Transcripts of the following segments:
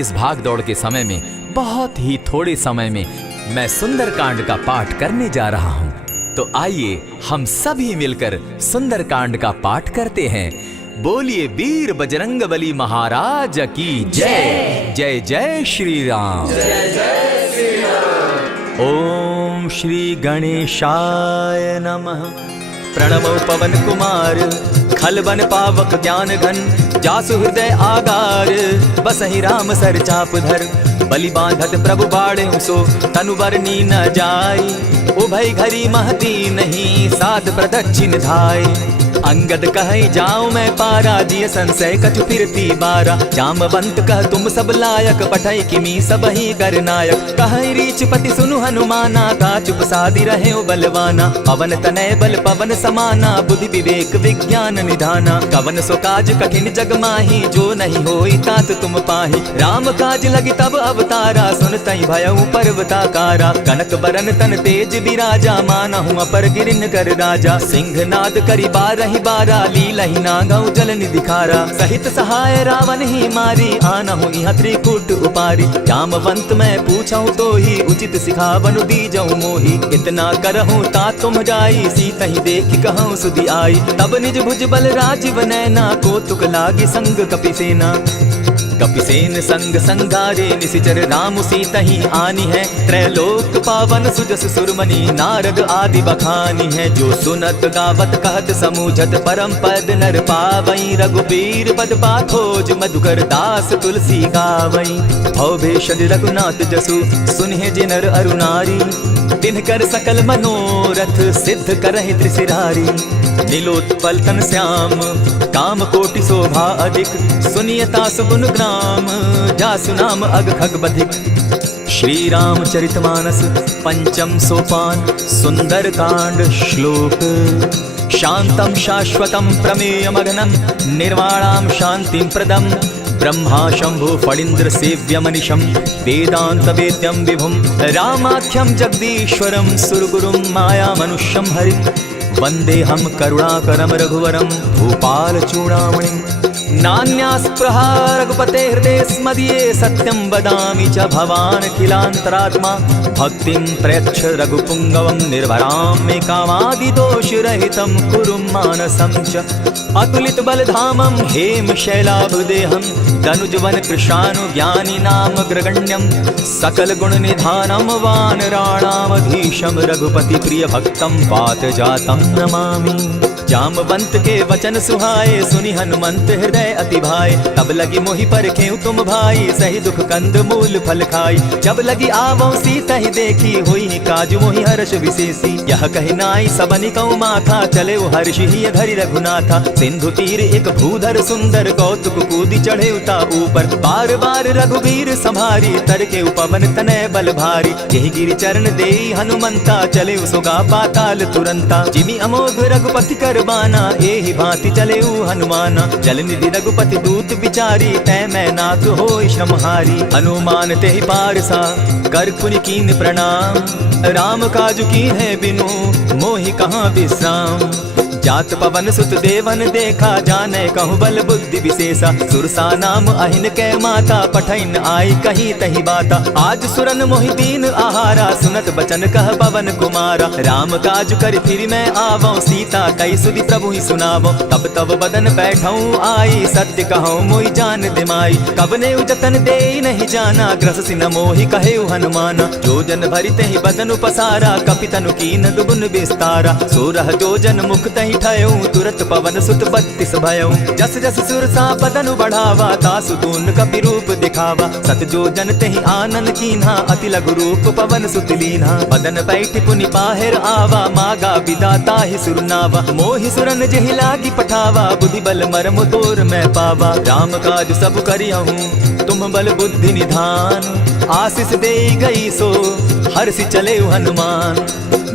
इस भाग दौड़ के समय में बहुत ही थोड़े समय में मैं सुंदरकांड का पाठ करने जा रहा हूं। तो आइए हम सभी मिलकर सुंदरकांड का पाठ करते हैं। बोलिए वीर बजरंगबली महाराज की जय। जय जय श्री राम। जय जय श्री राम। ओम श्री गणेशाय नमः। प्रणमो पवन कुमार खलबन पावक ज्ञान घन जासु हृदय आगार बसहि राम सर चाप धर बलि बांधत प्रभु बाढ़े सो तनुबर नी न जाई उभय घरी महती नहीं साध प्रदक्षिण धाय अंगद कहे जाऊं मैं पारा जिय संशय कछु फिरती बारा जामवंत कह तुम सब लायक पठय किमी सब ही गरनायक कहे रीच पति सुनु हनुमाना का चुप सादी रहे बलवाना पवन तनय बल पवन समाना बुद्धि विवेक विज्ञान निधाना कवन सो काज कठिन जग माही जो नहीं होई तात तुम पाही राम काज लगी तब अवतारा सुन तई भयउ पर्वताकारा कनक बरन तन तेज विराजा मानहु अपर गिरिन कर राजा सिंहनाद करि बारहि बारा लीलहि नागौ जल निधिखारा सहित सहाय रावण ही मारी आनहु इह त्रिकूट उपारी जामवंत मैं पूछऊं तो ही उचित सिखावनु दीजऊं मोही इतना करहूं ता तुम जाई सीतहि देखि कहूं सुधि आई तब निज भुज बल राजीव नैना को तुक लागी संग कपिसेना कपिसेन संग संगारे निशिचर राम सीतहि आनी है त्रैलोक पावन सुजस सुरमणि नारद आदि बखानी है जो सुनत गावत कहत समूझत परम पद नर पावई रघुबीर पद पाखोज मधुकर दास तुलसी गावई भव भेषज रघुनाथ जसु सुनहि जिनर अरुनारी तिनकर सकल मनोरथ सिद्ध करहि त्रिशिरारी नीलोत्पल तन श्याम काम कोटि शोभा अधिक सुनियता सुगुन ग्राम जासु नाम अग खग बधिक। श्री रामचरितमानस पंचम सोपान सुंदरकांड श्लोक शांतम शाश्वतम प्रमेयमगनं निर्वाणां शांतिं प्रदम ब्रह्मा शंभु फणीन्द्र सेव्यमनिशं वेदांत वेद्यं विभुं रामाख्यं जगदीश्वरं सुरगुरुं माया मनुष्यं हरिं वन्देऽहं करुणाकरं रघुवरं भूपाल चूड़ामणिं नान्यास्पृहा रघुपते हृदये स्मदीये सत्यं वदामि च भवान् किलान्तरात्मा भक्तिं प्रयच्छ रघुपुङ्गवं निर्भरां मे कामादिदोषरहितं कुरु मानसं च अतुलित बलधामं हेम शैलाभदेहं दनुजवन कृशानु ज्ञानी नाम ग्रगण्यं सकल गुण निधानं वानराणामधीशं रघुपति प्रिय भक्तं वात जातं नमामि। जामवंत के वचन सुहाए सुनि हनुमंत हृदय अति भाए तब लगी मोहि परखें तुम भाई सही दुख कंद मूल फल खाई जब लगी आवो सीता ही देखी हुई काज मोहि हर्ष विशेषी यह कहि नाई सबनि कौ माथा चले वो हर्ष ही धरि रघुनाथा सिंधु तीर एक भूधर सुंदर कौतुक कूदी चढ़े उता ऊपर बार बार रघुवीर संभारी तर के उपवन तनय बल भारी यही गिरि चरण देई हनुमंता चले सुगा पाताल तुरंता जिमि अमोघ रघुपति कर बाना एहि भांति चले हनुमाना जल निधि रघुपति दूत बिचारी तै मैं नाथ होय श्रमहारी हनुमान तेहि पारसा कर पुनि कीन प्रणाम राम काज कीन है बिनु मोहि कहाँ विश्राम जात पवन सुत देवन देखा जाने कहु बल बुद्धि विशेषा सुरसा नाम अहिन कै माता पठैन आई कही तही बाता आज सुरन मोहि दीन आहारा सुनत बचन कह पवन कुमारा राम काज कर फिर मैं आवो सीता कई सुधि प्रभु ही सुनावो तब तब बदन बैठऊं आई सत्य कहूं मोहि जान दिमाई कबने जतन दे नहीं जाना ग्रस सिन मोहि कहे हनुमाना जो जन भरिते ही बदन उपसारा कपितनु कीन दुगुन विस्तारा सोरह जो जन मुख तही ठयऊं तुरत पवन सुत 32 भयऊं जस जस सुरसा बदनु बढ़ावा तासु दून कपि रूप दिखावा सत जो जन तेहि आनन कीन्हा अति लघु रूप पवन सुत लीन्हा बदन बैठि पुनि बाहिर आवा मागा विदाता ही सुरनावा मोहि सुरन जेहि लागी पठावा बुद्धि बल मरम तोर मैं पावा राम काज सब करियहूं तुम बल बुद्धि निधान आशीष दे गई सो हर्षि चले हनुमान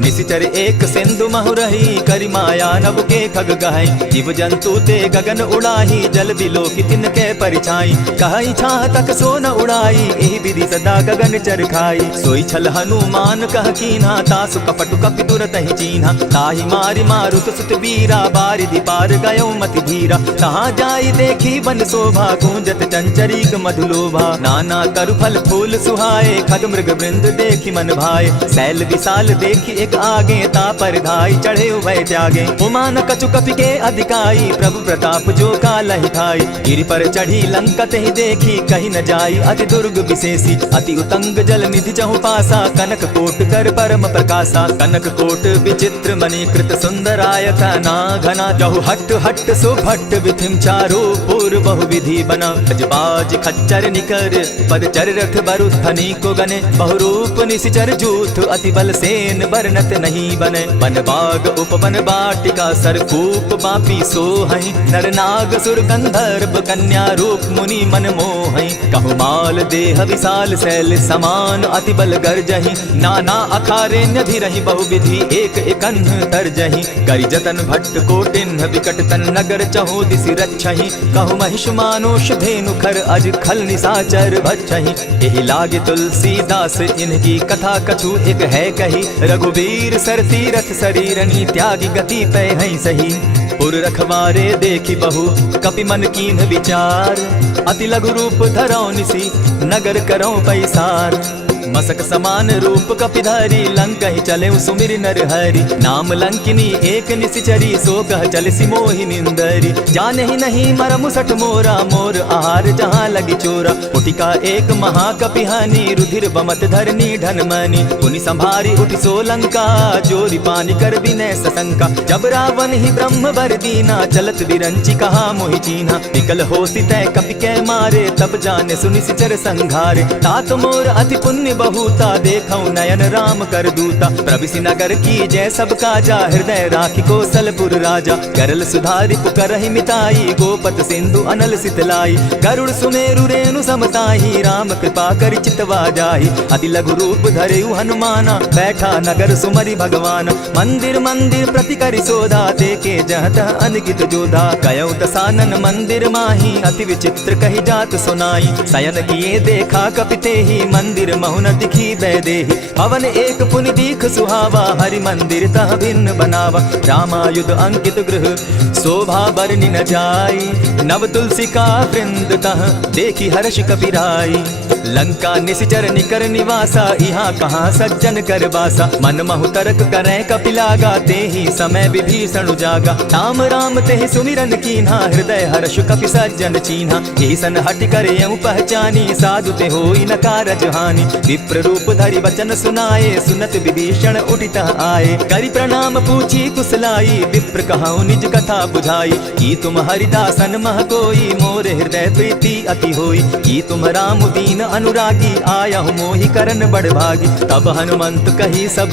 निशिचर एक सिंधु महु रही, करि माया नभ के खग गहई। जीव जंतु ते गगन उड़ाही, जल बिलो की तिनके परिछाई। कहई छाह तक सो न उड़ाई, एहि विधि सदा गगन चर खाई। सोई छल हनुमान कह कीन्हा, तासु कपटु कपि तुरत ही चीन्हा। ताहि मारि मारुत सुत वीरा, बारिधि पार गयो मति धीरा। कहाँ जाई देखी बन शोभा, गूंजत चंचरीक मधुलोभा। नाना तरु फल फूल सुहाए, खग मृग वृंद देखी मन भाए। शैल विशाल देखी एक आगे, तापर धाई चढ़े उभय त्यागे। उमान कछु कपि के अधिकाई, प्रभु प्रताप जो कालहि ठाई। गिरि पर चढ़ी लंकत ही देखी, कही न जाई अति दुर्ग विशेषी। अति उतंग जल निधि चहु पासा, कनक कोट कर परम प्रकाशा। कनक कोट विचित्र मणिकृत सुंदरायत ना घना। जहु हट हट सुभट विधिम चारो पूर्व बहु विधि बना। गजबाज खच्चर निकर पद चर रथ बरुद्धनि को गने। बहुरूप निशिचर जूथ अति बल सेन बरनत नहीं बने। वन बाग उपवन बाटिका सरकूप बापी सोहई। नर नाग सुर गंधर्व कन्या रूप मुनि मन मोहई। कहु माल देह विशाल शैल समान, अति बल गर्जहि। नाना अखारे न्यधिरहि बहुविधि, एक एकन्ह तरजहि। करि जतन भट्ट कोटिन्ह विकट तन नगर, चहु दिसि रक्षहि। कहु महिष मानुष धेनु खर, अज खल निशाचर भक्षहि। एहि लागे तुलसीदास इनकी कथा, कछु एक है कही। रघुवीर सर तीरथ शरीरनी, त्यागी गति पै हई सही। पुर रखवारे देखी बहु, कपि मन कीन्ह विचार। अति लघु रूप धरौ निसी, नगर करौ पैसार। मसक समान रूप कपिधारी, लंक ही चले सुमिर नर हरि। नाम लंकिनी एक निशिचरी, सो कह चल सी मोहि निंदरी। जाने ही नहीं मरमु सठ मोरा, मोर आहार जहाँ लगी चोरा। उठिका एक महाकपिहानी, रुधिर बमत धरनी ढनमनी। पुनि संभारी उठि सो लंका, जोरी पानी कर विनय सशंका। जब रावण ही ब्रह्म बर दीना, चलत विरंची कहा मोहि चीन्हा। निकल होसी तय कपि के मारे, तब जाने सुनिशिचर संघारे। तात मोर अति पुण्य बहुता, देखौ नयन राम कर दूता। प्रविशि नगर की जय सब काजा, हृदय राखी कौशलपुर राजा। करल सुधारि पुकरहि मिताई, गोपत सिंधु अनल सितलाई। गरुड़ सुमेरु रेणु समताही, राम कृपा करि चितवा जाहि। अति लघु रूप धरेउ हनुमाना, बैठा नगर सुमरि भगवान। मंदिर मंदिर प्रति करि सोधा, देखे जहत अनगित जोधा। गयौ दसानन मंदिर माही, अति विचित्र कहि जात सुनाई। शयन किए देखा कपिते ही, मंदिर महु न दिखी बैदेही। हवन एक पुनि दीख सुहावा, हरि मंदिर तह भिन्न बनावा। रामायुध अंकित गृह, शोभा बरनि न जाई। नव तुलसी का वृंद तह, देखी हर्ष कपिराई। लंका निशिचर निकर निवासा, यहाँ कहाँ सज्जन कर बासा। मन महु तरक करें कपिलागा, तेहि समय विभीषण जागा। राम राम तेहि सुमिरन कीन्हा, हृदय हर्ष कपि सज्जन चीन्हा। एहि सन हटि करे यूं पहचानी, साधु ते होई न कारज हानि। विप्र रूप धरि वचन सुनाए, सुनत विभीषण उठितः आए। करि प्रणाम पूछी कुशलाई, विप्र कहौ निज कथा बुझाई। की तुम हरिदासन मह कोई, मोर हृदय प्रीति अति होई। की तुम राम दीन अनुरागी, आयहु मोहि करन बड़ भागी। तब हनुमंत कही सब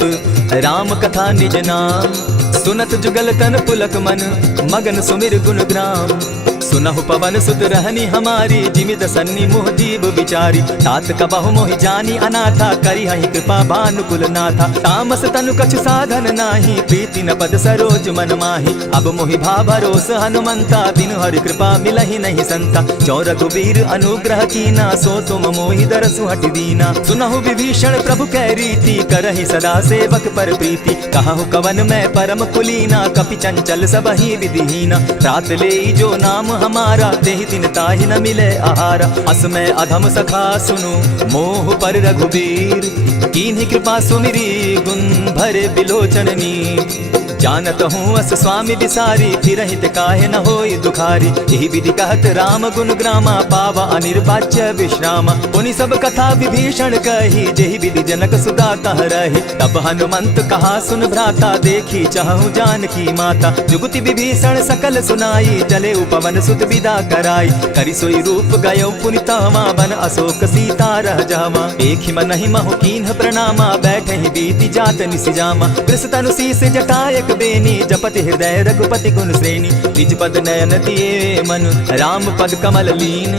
राम कथा निज नाम, सुनत जुगल तन पुलक मन, मगन सुमिर गुण ग्राम। सुनहु पवन सुत रहनी हमारी, जिमित सन्नी मुह जीव विचारी। तात कबहु मोहि जानी अनाथा, करी हहि कृपा भानुकुल नाथा। तामस तनु कछु साधन नाही, प्रीति न पद सरोज मन माही। अब मोहि भा भरोस हनुमंता, बिनु हरि कृपा मिलहि नहीं संता। जो रघुवीर अनुग्रह कीना, सो तुम मोहि दरसु हटि दीना। सुनहु विभीषण प्रभु कै रीति, करहि सदा सेवक पर प्रीति। कहु कवन मैं परम कुलीना, कपि चंचल सबहि विधिहीना। रात लेई जो नाम हमारा, तेहि दिन ताहि न मिले आहारा। अस में अधम सखा सुनु, मोह पर रघुवीर। कीन्ही कृपा सुमिरी, गुण भरे बिलोचन नीर। जानत हूँ अस स्वामी विसारी, फिर हित काहे न होई दुखारी। यही विधि कहत राम गुण ग्रामा, पावा अनिर्वाच्य विश्रामा। पुनि सब कथा विभीषण कही, जेहि विधि जनक सुता तह रही। तब हनुमंत कहा सुन भ्राता, देखी चाहूँ जानकी माता। जुगति विभीषण सकल सुनाई, चले उपवन सुत विदा कराई। करि सोई रूप गयो पुनि तहवा, बन अशोक सीता रह जावा। एक ही मन ही महु कीन्ह प्रणामा, बैठे ही बीति जात निसिजामा। कृष तनु शीस जटायक बेनी, जपति हृदय रघुपति गुण श्रेणी। निज पद नयन दिए मन, राम पद कमल लीन।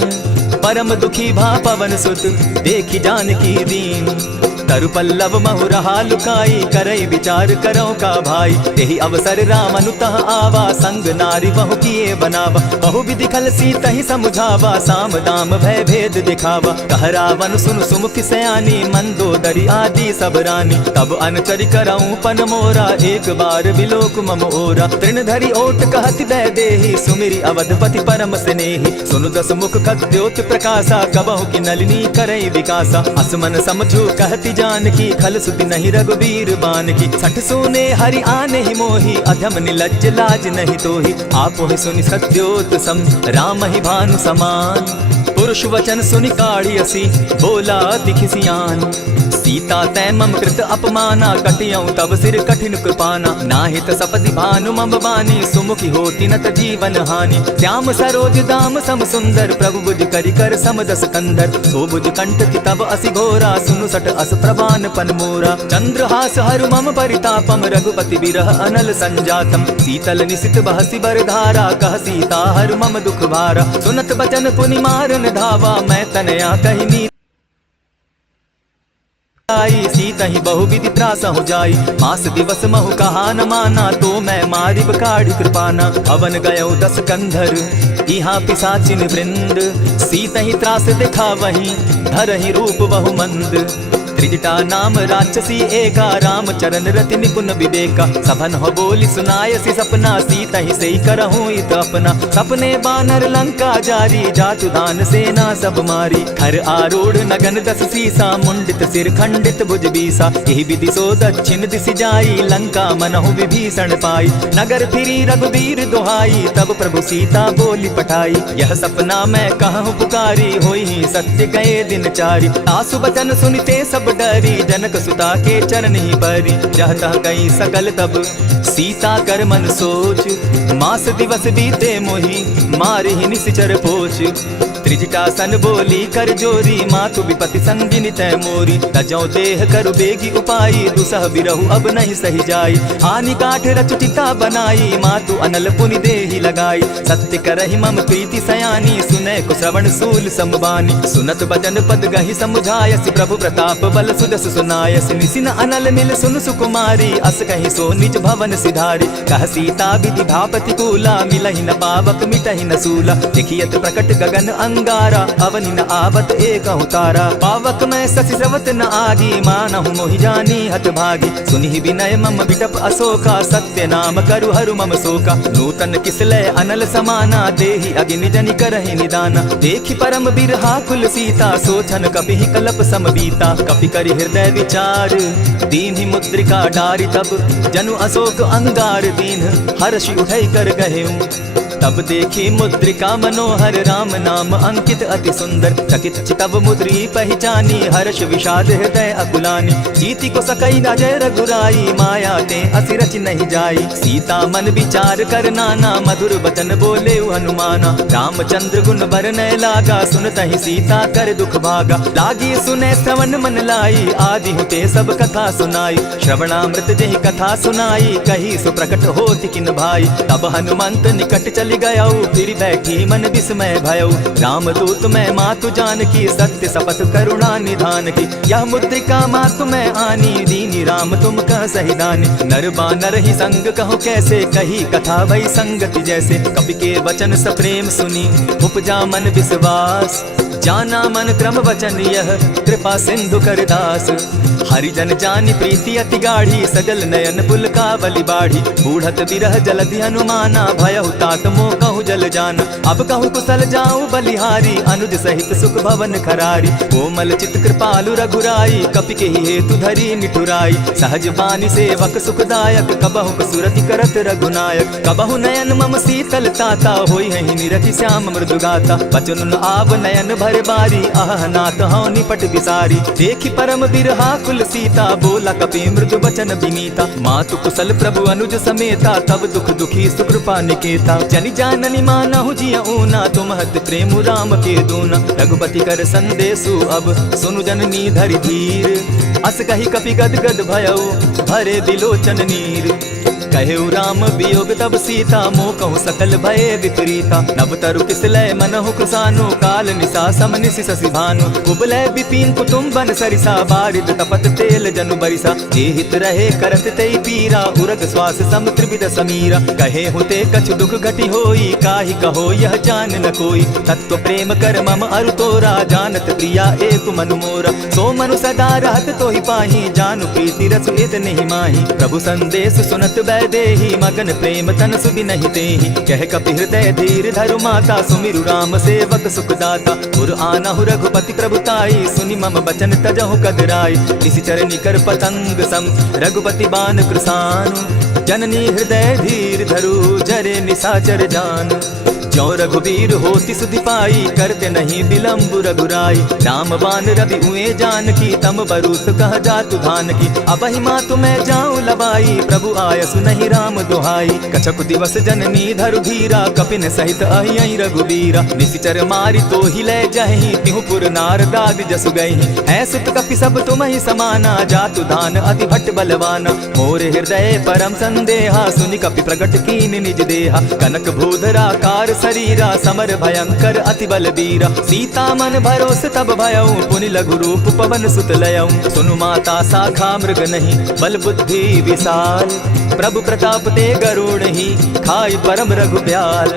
परम दुखी भा पवन सुत, देखी जानकी दीन। तरु पल्लव महु रहा लुकाई, करई विचार करो का भाई। यही अवसर राम अनुतः आवा, संग नारी बहु किए बनावा। बहु विधि खल सीत ही समुझावा, साम दाम भय भेद दिखावा। कह रावण सुन सुमुख सयानी, मंदोदरी आदि सब रानी। तब अनचरि करऊं पन मोरा, एक बार बिलोक मम ओरा। तृण धरि ओट कहति दै देहि, सुमिरि अवधपति परम स्नेहि। सुनु दस मुख खद्योत प्रकाशा, कबहु की नलिनी करई विकासा। असमन समझू कहति जान की, खल सुति नहीं रघुबीर बान की। छठ सुने हरि आने ही मोहि, अधम निलज्ज लाज नहीं तोहि। आपो ही सुनि सत्योत सम, राम ही भानु समान। पुरुष वचन सुनि काढ़ियसी, बोला अति खिसियान। सीता तै मम कृत अपमाना, कटियऊं तब सिर कठिन कृपाना। नाहित सपति भानु मम बानी, सुमुखी होती नत जीवन हानि। श्याम सरोज दाम सम सुंदर, प्रभु बुझ करि कर समदस कंधर। सो बुझ कंठ की तब असि घोरा, सुनु सट अस प्रवान पन मोरा। चंद्रहास हरु मम परितापम, रघुपति बिरह अनल संजातम। शीतल निशित बहसी बर धारा, कह सीता हरु मम दुख भारा। सुनत बचन पुनि मारन धावा, मैं तनया कहिनी सीता ही बहु विधि त्रास हो जाई। मास दिवस महु कहा न माना, तो मैं मारिब काढ़ी कृपाना। हवन गयो 10 कंधर, यहाँ पिशाचिन वृंद। सीता ही त्रास दिखा वही, धरहि रूप बहु मंद। त्रिजटा नाम राक्षसी एका, राम चरण रति निपुण विवेका। सभन हो बोली सुनायसी सपना, सीता ही सही करहूं इत अपना। सपने बानर लंका जारी, जातु दान सेना सब मारी। खर आरूढ़ नगन 10 सीसा, मुंडित सिर खंडित भुज बीसा। यही विधि सो दक्षिण दिशि जाई, लंका मनहु विभीषण पाई। नगर फिरी रघुबीर दुहाई, तब प्रभु सीता बोली पठाई। यह सपना मैं कहूँ पुकारी, होई ही सत्य गए दिन चारि। आसु बचन सुनिते सब डरी, जनक सुता के चरण ही परी। जहता गई सकल तब सीता कर मन सोच, मास दिवस बीते मोहि, मारि ही निश्चर पोच। त्रिजटा सन बोली कर जोरी, मातु विपति संगिनी तै मोरी। तजौ देह करु बेगी उपाई, दुसह बिरहु अब नहीं सही जाई। हानि काठ रच चिता बनाई, मातु अनल पुनि देहि लगाई। सत्य करहि मम प्रीति सयानी, सुनै को श्रवण सूल संबानी। सुनत बचन पद गहि समुझायसि, प्रभु प्रताप बल सुदस सुनायसि। निसिन अनल मिल सुन सुकुमारी, अस कहि सो निज भवन सिधारी। कह सीता विधि भापति कूला, मिलहि न पावक मिटहि न सूला। देखियत प्रकट गगन अंगारा, अवनि न आवत एकहु तारा। पावक मैं शशि स्रवत न आगी, मानहु मोहि जानी हत भागी। सुनि विनय मम बिटप अशोका, सत्य नाम करु हरु मम शोका। नूतन किसलय अनल समाना, देहि अगिनि जनि करहि निदाना। देखि परम बिरहा कुल सीता, सोचन कपिहि कलप सम बीता। कपि करि हृदय विचार, दीन्हि मुद्रिका डारि। तब जनु अशोक अंगार दीन, हर्षि उठै कर गहेऊ। तब देखी मुद्रिका मनोहर, राम नाम अंकित अति सुंदर। चकित चितव मुद्री पहचानी, हर्ष विषाद हृदय अकुलानी। जीति को सकई न जय रघुराई, माया ते असि रचि नहीं जाई। सीता मन विचार कर नाना, मधुर बचन बोले हनुमाना। रामचंद्र गुण बरनय लागा, सुनतहि सीता कर दुख भागा। लागी सुने श्रवण मन लाई, आदि हुते सब कथा सुनाई। श्रवणामृत जेहि कथा सुनाई, कही सो प्रकट होति किन भाई। तब हनुमंत निकट चल गयऊ, फिर बैठी मन विस्मय भयऊ। रामदूत मैं मातु जानकी, सत्य शपथ करुणा निधान की। यह मुद्रिका मातु मैं आनी, दीनी राम तुम कह सही दानी। नर बानर ही संग कहो कैसे, कही कथा भई संगति जैसे। कपि के वचन सप्रेम सुनी, उपजा मन विश्वास। जाना मन क्रम वचन यह, कृपा सिंधु कर दास। हरिजन जानी प्रीति अति गाढ़ी, सजल नयन पुलकावली बाढ़ी। बूढ़त बिरह जलधि हनुमाना, भयहु तात मोह कहु जल जाना। अब कहु कुशल जाऊं बलिहारी, अनुज सहित सुख भवन खरारी। कोमल चित कृपालु रघुराई, कपि के हेतु धरी निठुराई। सहज बानी सेवक सुखदायक, कबहु कसुरति करत रघुनायक। कबहु नयन मम शीतल ताता, होई है निरखि श्याम मृदु गाता। बचन आव नयन भर बारी, आह नाथ हौ निपट बिसारी। देखि परम बिरहा कुल सीता, बोला कपि मृदु बचन विनीता। मातु कुशल प्रभु अनुज समेता, तब दुख दुखी सुकृपा निकेता। जनि जाननि मानहु जिय ऊना, तुम हत प्रेम राम के दूना। रघुपति कर संदेशु अब, सुनु जननी धरि धीर। अस कहि कपि गद गद भयऊ, भरे बिलोचन नीर। कहे राम वियोग तब सीता मोह कहूँ सकल भये विपरीता। नव तरु किसलय मनहु कृसानु काल निशा सम निशि शशि भानु। कुबलय विपिन कुटुम्बन सरिसा बारिद तपत तेल जनु बरिसा। जे हित रहे करत तेई पीरा उरग श्वास सम त्रिविध समीरा। कहे हुते कछु दुख घटी होई काहि कहो यह जान न कोई। तत्व प्रेम कर मम अरु तोरा जानत प्रिया एक मनु मोरा। सो मनु सदा रहत तोहि पाहि जानु प्रीति रसु इत नहीं माही। प्रभु संदेश सुनत वैदेही मगन प्रेम तन सुबि नहीं तेहि। कह कपि हृदय धीर धरु माता सुमिरु राम सेवक सुखदाता। पुर आनहु रघुपति प्रभुताई सुनि मम बचन तजहु कदराई। इसी चरनि कर पतंग सम रघुपति बान कृसानु। जननी हृदय धीर धरु जरे निशाचर जान। जो रघुबीर होति सुधि पाई करते नहीं विलम्ब रघुराई। राम बान रवि उए जान की तम बरूत कह जातु धान की। अबहि मातु मैं जाऊं लबाई प्रभु आयसु नहीं राम दुहाई। कछक दिवस जननी धरु धीरा कपिन सहित अहियहि रघुबीरा। निशिचर मारि तो ही ले जहि तिहु पुर नार दाग जसु गहि। है सुत कपि सब तुमहि समाना जातु धान अति भट्ट बलवाना। मोर हृदय परम संदेहा सुनि कपि प्रगट कीन निज देहा। कनक भूधरा कार शरीरा समर भयंकर अति बलबीरा। सीता मन भरोस तब भयऊ पुनि लघु रूप पवन सुत लयऊ। सुनु माता शाखा मृग नहीं बल बुद्धि विशाल। प्रभु प्रताप ते गरुड़ ही खाई परम रघु ब्याल।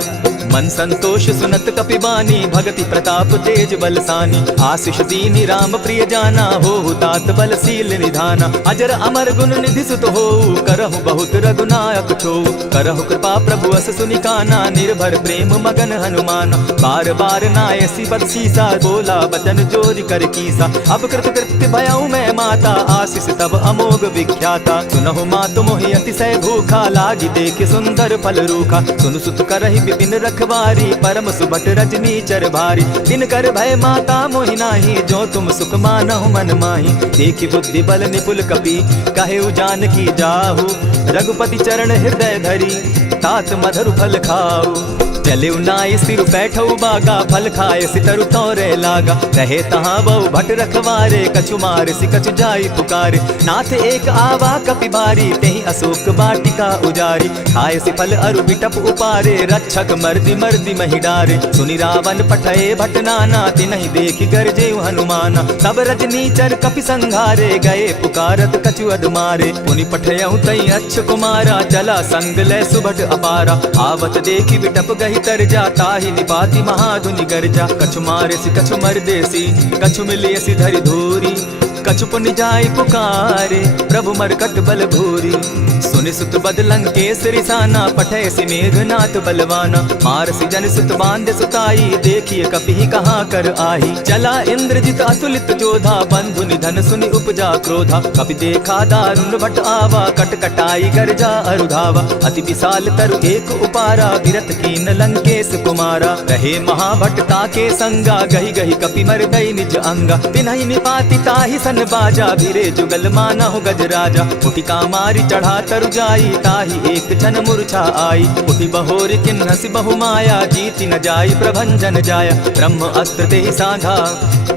मन संतोष सुनत कपि बानी भगति प्रताप तेज बलसानी। आशीष दीनि राम प्रिय जाना हो तात बलशील निधाना। अजर अमर गुण निधि सुत हो करहु बहुत रघुनायक छो। करहु कृपा प्रभु अस सुनि काना निर्भर प्रेम मगन हनुमान। बार बार नायसी पद सीसा बोला बचन जोरि कर कीसा। अब कृत कृत्य भयऊ मैं माता आशीष तब अमोघ विख्याता। सुनहु मातु मोहि अतिशय भूखा लागी देख सुंदर फल रूखा। सुनु सुत करहि विपिन रखवारी परम सुबट रजनी चर भारी। दिन कर भय माता मोहि नाही जो तुम सुख मानहु मन माही। देखि बुद्धि बल निपुल कपि कहे जानकी जाहु। रघुपति चरण हृदय धरी तात मधुर फल खाऊ। चले नाई सिर बैठऊ बागा फल खाए सितरु तोरे लागा। रहे तहाँ बहु भट रखवारे कछु मार सि कछु जाई पुकारे। नाथ एक आवा कपि बारी तेहि अशोक बाटिका उजारी। खाए सि फल अरु बिटप उपारे रक्षक मर्दि मर्दि महि डारे। सुनि रावण पठए भट नाना तिनहि देखि गरजे हनुमाना। तब रजनी चर कपि संघारे गए पुकारत कछु अधमारे। पुनि पठयऊ तई अच्छ कुमारा चला संग ले सुभट अपारा। आवत देखि बिटप गहि तर जाता ही निपाति महाधुनि गर्जा। कछु मारे सी कछु मर्देसी कछु मिले सी धरि धूरी। कछु पुनि जाय पुकारे प्रभु मरकट बल भूरी। सुनि सुत बद लंकेश रिसाना पठय सि मेघनाथ बलवाना। मार सि जन सुत बांध सुताई देखिए कपि कहाँ कर आही। चला इंद्रजित अतुलित जोधा बंधु निधन सुनि उपजा क्रोधा। कपि देखा दारुण भट आवा कट कटाई गर्जा अरुधावा। अति विशाल तरु एक उपारा विरत कीन लंकेश कुमारा। रहे महाभट ताके संगा गहि गहि कपि मर गई निज अंगा। तिन्हि निपाति ताहि सन बाजा भिरे जुगल मानहु गजराजा। उठिका मारी चढ़ा तरु जाई ताहि एक छन मूर्छा आई। उठि बहोर किन्हसि बहु माया जीति न जाई प्रभंजन जाया। ब्रह्म अस्त्र तेहि साधा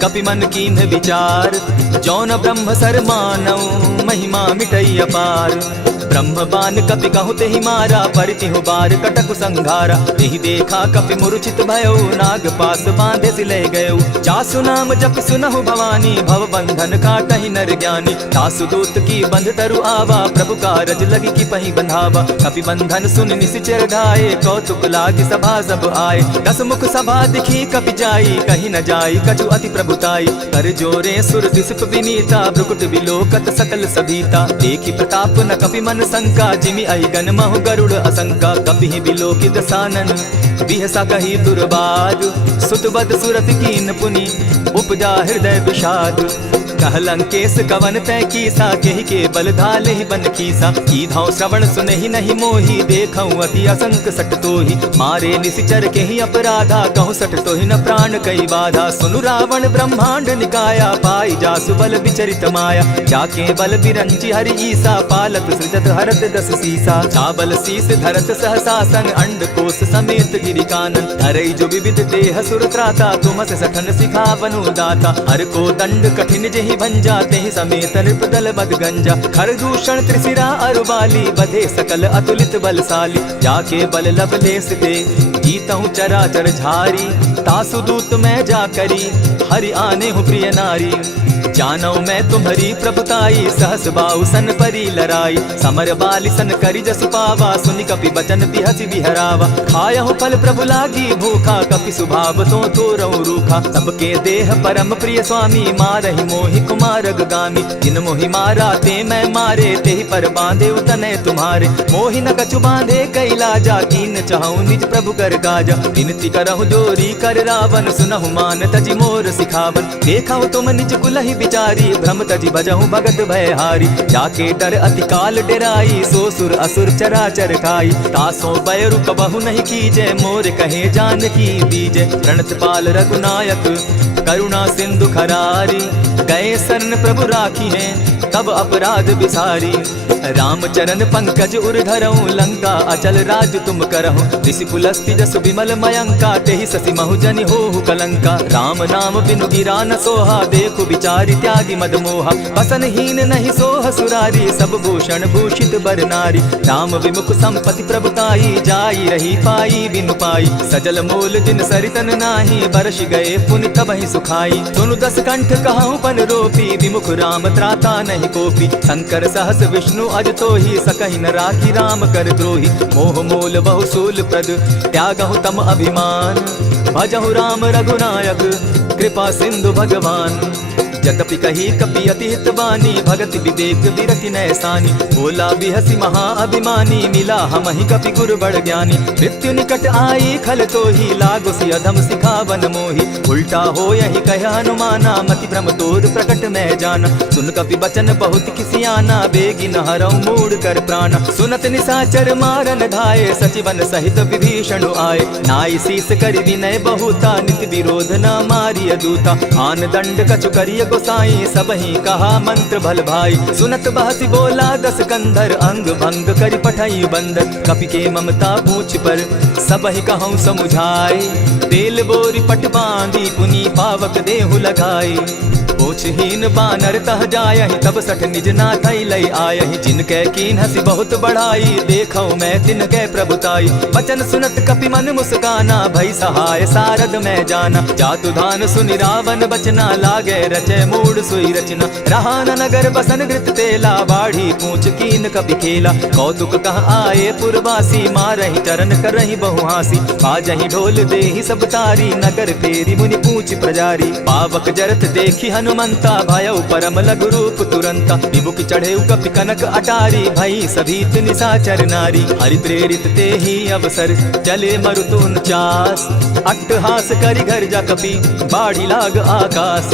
कपि मन कीन्ह विचार। जौन ब्रह्म सर मानऊ महिमा मिटई अपार। ब्रह्म बान कपि कहु तेहि मारा परितिहु बार कटकु संघारा। तेहि देखा कपि मूर्छित भयऊ नाग पास बांधे सि ले गयऊ। जासु नाम जप सुनहु भवानी भव बंधन काटहि नर ज्ञानी। दासु दूत की बंध तरु आवा प्रभु कारज लगी की पहि बंधावा। कपि बंधन सुन निशिचर ढाए कौतुक लागी सभा सब आए। दस मुख सभा दिखी कपि जाई कहीं न जाई कछु अति प्रभुताई। कर जोरे सुर दिसप विनीता भ्रुकुट विलोकत सकल सभीता। देखी प्रताप न कपि मन शंका जिमि अहिगन महु गरुड़ असंका। कपि विलोकित सानन बिहसा कही दुर्बाद। सुतबद सुरत कीन पुनि उपजा हृदय विषाद। कह लंकेश कवन तय कीसा केहि के बल धाले ही बन कीसा। कीधौ श्रवण सुनहि नहीं मोही देखऊं अति असंक सट तोहि। मारे निशिचर केहि अपराधा कहूँ सट तोहि न प्राण कई बाधा। सुनु रावण ब्रह्मांड निकाया पाई जासु बल विचरित माया। जाके बल बिरंची हरि ईसा पालत सृजत हरत दस सीसा। चावल शीस धरत सहसासन अंड कोश समेत गिरि कानन। धरई जो विविध देह सुर त्राता तुमस सठन सिखावनु दाता। हर को दंड कठिन जेहि ही भंजा तेहि समेत नृपदल बद गंजा खरदूषण त्रिशिरा अरुबाली बधे सकल अतुलित बलशाली जाके बल लवलेस दे जीतहु चराचर झारी तासु दूत मैं जा करी हरि आने हूँ प्रिय नारी जानो मैं तुम्हारी प्रभुताई सहस बाहु सन परी लराई समर बाली सन करी जसु पावा सुनि कपि बचन बिहसि बिहरावा खायहु फल प्रभु लागी भूखा कपि सुभाव तो तोरहु रूखा सबके देह परम प्रिय स्वामी मारहि मोहि कुमार गामी जिन मोहि मारा ते मैं मारे तेहि पर बांधे उतने तुम्हारे मोहि न कछु बांधे कैलाजा कीन चाहूं निज प्रभु कर काजा विनती करहु जोरी कर रावण सुनहु मान तजि मोर सिखावन देखहु तुम निज कुलहि बिचारी भ्रम तजि भजहु भगत भयहारी जाके डर अति काल डेराई सो सुर असुर चराचर खाई तासो बैरु कबहु नहीं कीजे मोर कहे जानकी दीजे प्रणत पाल रघुनायक करुणा सिंधु खरारी गए शरण प्रभु राखी हैं तब अपराध बिसारी रामचरण पंकज उर धरऊं लंका अचल राज तुम करहु ऋषि पुलस्ति जस विमल मयंका तेहि ससि महु जनि होहु कलंका राम नाम बिनु गिरा न सोहा देखु बिचारी त्यागी मद मोहा बसन हीन नहीं सोह सुरारी सब भूषण भूषित बर नारी राम विमुख संपति प्रभुताई जाई रही पाई बिनु पाई सजल मोल जिन सरितन नाही बरस गए पुनि तबहि सुखाई सुनु दस कंठ कहूं पन रोपी विमुख राम त्राता नहीं कोपी शंकर सहस विष्णु अज तो ही सकहि न राखी राम कर द्रोही मोह मोल बहुसूल प्रद त्यागहु तम अभिमान भजहु राम रघुनायक कृपा सिंधु भगवान जतपि कही कपि अति हितवानी भगति विवेक विरति नैसानी बोला बिहसी महा अभिमानी मिला हमहि कपि गुर बड़ ज्ञानी मृत्यु निकट आई खल तो ही लागो सि अधम सिखावन मोही उल्टा हो यही कह हनुमाना मति भ्रम तोर प्रकट मैं जाना सुन कपि बचन बहुत किसियाना बेगी न हरऊ मूड कर प्राण सुनत निसाचर मारन धाये सचिवन सहित विभीषण आए नाई शीस करि विनय बहुता नित विरोध न मारिय दूता आन दंड कछु करिय गोसाई सबहि कहा मंत्र भल भाई सुनत बहसी बोला दस कंधर अंग भंग करि पठई बंदर कपि के ममता पूछ पर सबहि कहूं समुझाए तेल बोरी पट बांधी पुनी पावक देहु लगाई पूछहीन बानर तह जायहि तब सठ निज नाथ लई आयहि जिनके कीन हसी बहुत बढ़ाई देखौ मैं तिनके प्रभुताई बचन सुनत कपि मन मुस्काना भई सहाय सारद मैं जाना जातु धान सुनि रावण बचना लागे रचे मूड सुई रचना रहा न नगर बसन घृत तेला बाढ़ी पूछ कीन कपि खेला कौतुक कह आए पुरवासी मारहि चरण करहि बहु हासी बाजहि ढोल देहि सब तारी नगर फेरी मुनि पूछ प्रजारी पावक जरत देखी हनुमंता भयउ परम लघु रूप तुरंता विमुख चढ़ेउ कपि कनक अटारी भई सभीत निशाचर नारी हरि प्रेरित ते ही अवसर चले मरुतुन चास अट्टहास करि घर जा कपि बाढ़ी लाग आकाश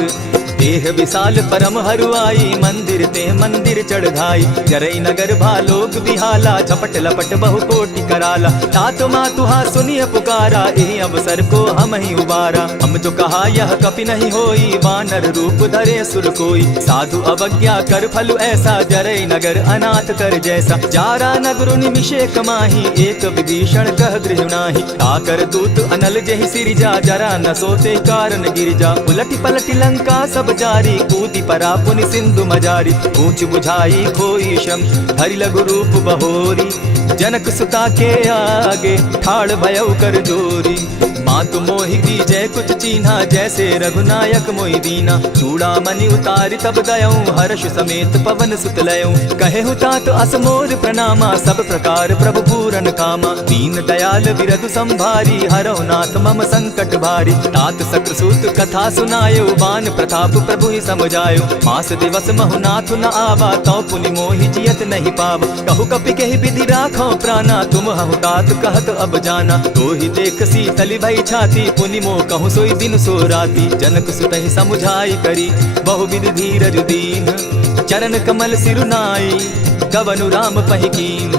देह विशाल परम हरुआई मंदिर ते मंदिर चढ़ाई जरई नगर भालोक बिहाला झपट लपट बहु कोटि कराला तात मातुहा सुनिय पुकारा एहि अवसर को हम ही उबारा हम जो कहा यह कपि नहीं होई वानर रूप धरे सुर कोई साधु अवज्ञा कर फल ऐसा जरई नगर अनाथ कर जैसा जारा नगरु निमिषे कमाही एक विभीषण कह गृह नाही आकर दूत अनल जहि सिरिजा जरा न सोते कारण गिरजा उलटि पलटि लंका सब जारी कूदी परा पुनि सिंधु मजारी पूछ बुझाई खोई शम हरि लघु रूप बहोरी जनक सुता के आगे ठाड़ भयउ कर जोरी मातु मोहि दीजै कुछ चीन्हा जैसे रघुनायक मोहि दीना चूड़ामणि उतारि तब गयऊं हर्ष समेत पवन सुत लयऊं कहे तात असमोर प्रणामा सब प्रकार प्रभु पूरन कामा दीन दयाल विरधु संभारी हरौ नाथ मम संकट भारी तात सकृ सूत कथा सुनायो बान प्रताप प्रभु ही समझायो मास दिवस महु नाथ न आवा तौ पुनि मोहि जियत नहीं पाव कहु कपि केहि विधि राखो प्राणा तुम हहु तात कहत अब जाना तो ही देख शीतलि भई छाती पुनि मोह कहूँ सोई दिन सो राती जनक सुतहि समुझाई करी बहु विधि धीरज दीन चरण कमल सिरुनाई गवनु राम पहिकीन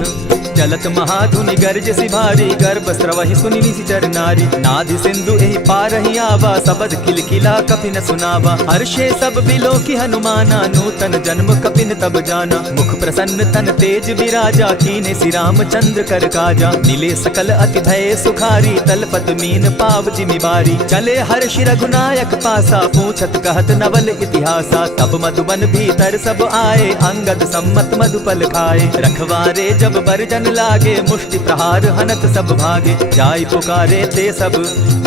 चलत महाधुनि गर्ज सी भारी, गर्भ स्रवहि सुनि निशिचर नारी। नादि सिंधु एहि पारहि आवा, सबद खिलखिला कपिन सुनावा। हर्षे सब बिलोकी हनुमाना, नूतन जन्म कपिन तब जाना। मुख प्रसन्न तन तेज विराजा, कीने श्री रामचंद्र कर काजा। मिले सकल अति भय सुखारी, तलपत मीन पाव जिमि बारी। चले हर्ष रघुनायक पासा, पूछत कहत नवल इतिहासा। तब मधुबन भीतर सब आए, अंगद सम्मत मधुपल खाए। रखवारे जब बरजन लागे, मुष्टि प्रहार हनत सब भागे। जाय पुकारे ते सब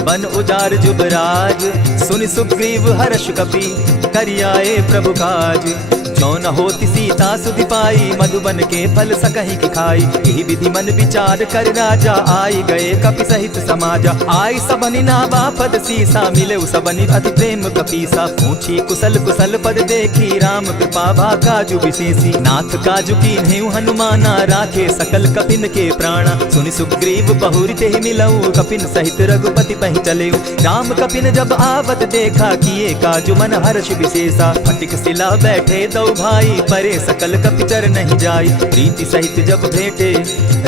बन उजार जुबराज, सुनि सुग्रीव हर्ष कपि करियाए प्रभु काज। जो न होती सीता सुधि पाई, मधुबन के फल सकहि की खाई। यही विधि मन विचार कर राजा, आई गए कपि सहित समाजा। आई सबनि नावा पद सीसा, मिले सबनि अति प्रेम कपीसा। पूछी कुशल कुशल पद देखी, राम कृपा भा काजु विशेषी। नाथ काजु कीन्हेउ हनुमाना, राखे सकल कपिन के प्राणा। सुनि सुग्रीव बहुरि तेहि मिलऊ, कपिन सहित रघुपति पहि चलेऊ। राम कपिन जब आवत देखा, किए काजु मन हर्ष विशेषा। फटिक सिला बैठे दो भाई, परे सकल कपिचर नहीं जाई। प्रीति सहित जब भेटे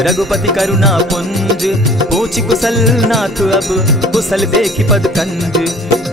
रघुपति करुणा पुंज, पूछ कुशल नाथ अब कुशल देखी पद कंज।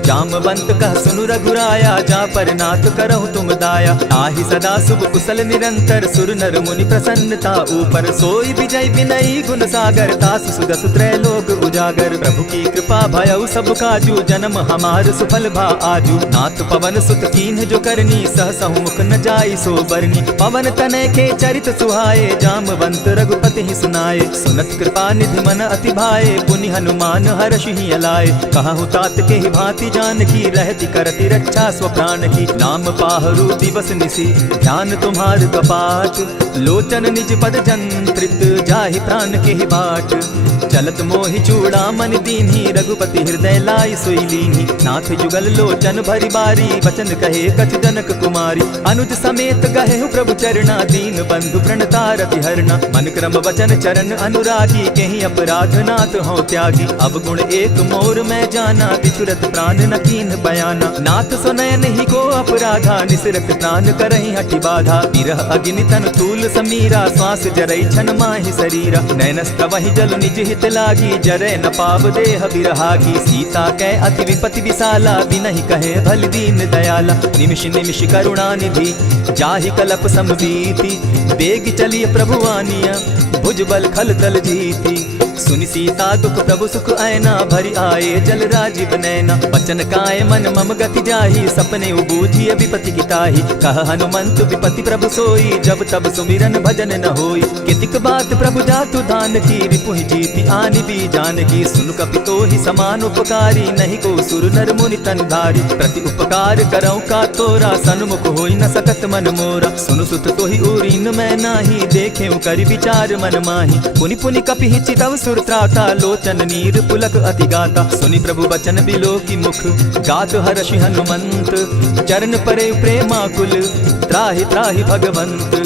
जामवंत कह सुनु रघुराया, जा पर नाथ करहु तुम दाया। ताहि सदा शुभ कुशल निरंतर, सुर नर मुनि प्रसन्नता ऊपर। सोई विजय विनयी गुण सागर, तासु सुदसु त्रैलोक उजागर। प्रभु की कृपा भयउ सब काजू, जन्म हमार सुफल भा आजू। नाथ पवन सुत कीन्ह जो करनी, सहसहु मुख न जाई सो बरनी। पवन तनय के चरित सुहाए, जामवंत रघुपति ही सुनाए। सुनत कृपा निधि मन अति भाए, पुनि हनुमान हर्ष ही अलाए। कहु तात के ही भांति जानकी, रहती करती रक्षा स्वप्राण की। नाम पाहरु दिवस निसी, ध्यान तुम्हार कपाट। लोचन निज पद जंत्रित, जाहि प्राण के ही बाट। चलत मोहि चूड़ामणि दीन्ही, रघुपति हृदय लाई सोई लीन्ही। नाथ जुगल लोचन भरी बारी, बचन कहे कछ जनक कुमारी। अनुज समेत गहेहु प्रभु चरणा, दीन बंधु प्रणतारति हरना। मन क्रम वचन चरण अनुरागी, केहि अपराध नाथ हो त्यागी। अब गुण एक मोर मैं जाना, बिछुरत प्राण न कीन्ह बयाना। नाथ सुनयन ही को अपराधा, निसरत प्राण करहि हठि बाधा। विरह अग्नि तन तूल समीरा, श्वास जरई छन माहि शरीरा। नैनस्तवहि जल निज हित लागी, जरै न पाव देह बिरहागी। सीता कै अति विपति विशाला, बिनहि कहे भल दीन दयाला। निमिष निमिष करुणा निधि, जाहि कलप समबीति। बेग चलिए प्रभु आनिया, भुज बल खल तल जीती। सुनि सीता दुख प्रभु सुख ऐना, भरि आए जल राजीव नैना। बचन काय मन मम गति जाहि, सपने उबूझिय विपति की ताहि। कह हनुमंत विपति प्रभु सोई, जब तब सुमिरन भजन न होई। कितिक बात प्रभु जातु दान की, रिपुहि जीति आनि भी जानकी। सुन कपि तोहि समान उपकारी, नहीं को सुर नर मुनि तन धारी। प्रति उपकार करौ का तोरा, सन्मुख होई न सकत मन मोरा। सुनु सुत तोहि उरीन मैं नाही, देखेउ करि विचार मन माही। पुनि पुनि कपि हिचितव सुर त्राता, लोचन नीर पुलक अति गाता। सुनि प्रभु बचन बिलो की मुख, गात हर्षि हनुमंत। चरण परे प्रेमाकुल, त्राहि त्राहि भगवंत।